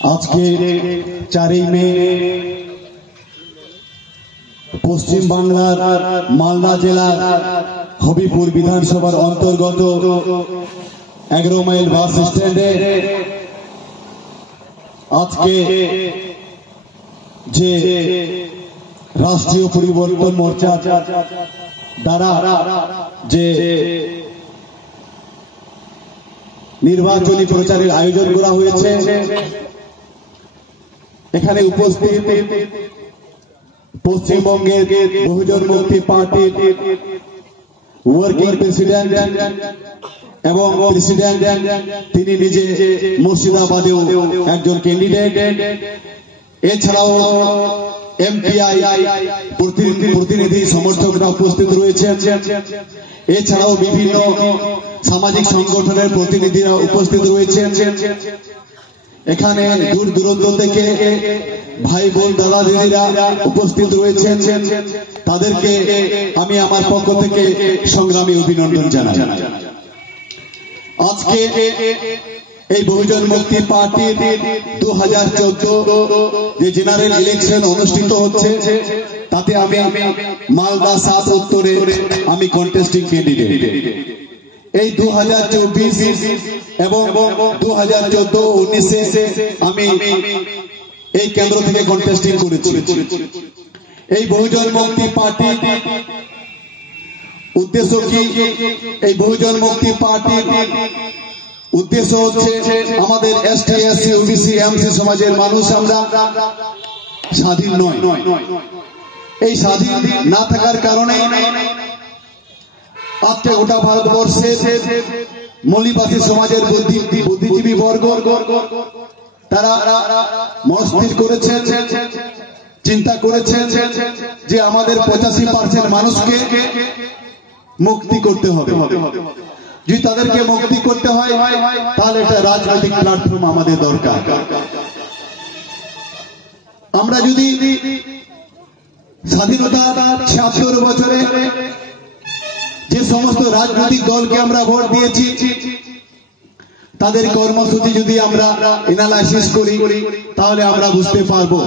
আজকে 4 মে পশ্চিম বাংলার মালদা জেলার হবিপুর বিধানসভার অন্তর্গত 11 মাইল বাস স্ট্যান্ডে আজকে যে রাষ্ট্রীয় পরিবর্তন মোর্চা দ্বারা যে নির্বাচনী প্রচারের আয়োজন করা হয়েছে, এখানে উপস্থিত পশ্চিমবঙ্গের বহুজন মুক্তি পার্টির ওয়ার্কিং প্রেসিডেন্ট এবং প্রেসিডেন্ট, তিনি নিজে মুর্শিদাবাদেও একজন ক্যান্ডিডেট। এছাড়াও এমপিআই প্রতিনিধি সমর্থকরা উপস্থিত রয়েছেন। এছাড়াও বিভিন্ন সামাজিক সংগঠনের প্রতিনিধিরা উপস্থিত রয়েছেন। এখানে দূর দূরান্ত থেকে ভাই বোন দাদা দিদিরা উপস্থিত রয়েছেন। তাদেরকে আমি আমার পক্ষ থেকে সংগ্রামী অভিনন্দন জানাই। আজকে এই বহুজন মুক্তি পার্টির 2014 যে জেনারেল ইলেকশন অনুষ্ঠিত হচ্ছে, তাতে আমি মালদা 7 উত্তরে আমি কন্টেস্টিং ক্যান্ডিডেট। এই 2024 এবং 2014-19 আমি এই কেন্দ্র থেকে কন্টেস্টিং করেছি। এই বহুজন মুক্তি পার্টি উদ্দেশ্য কি? এই বহুজন মুক্তি পার্টির উদ্দেশ্য হচ্ছে আমাদের এসটি, এসসি, ওবিসি, এমসি সমাজের মানুষ আমরা স্বাধীন নয়। এই স্বাধীন না থাকার কারণে আজকে গোটা ভারতবর্ষে মৌলিবাসী সমাজের বুদ্ধিজীবী বর্গ তারা মনস্থির করেছেন, চিন্তা করেছেন যে আমাদের 85% মানুষকে মুক্তি করতে হবে। যদি তাদেরকে মুক্তি করতে হয় তাহলে একটা রাজনৈতিক প্ল্যাটফর্ম আমাদের দরকার। আমরা যদি স্বাধীনতা 76 বছরে যে সমস্ত রাজনৈতিক দলকে আমরা ভোট দিয়েছি, তাদের কর্মসূচি যদি আমরা এনালাইসিস করি তাহলে আমরা বুঝতে পারবো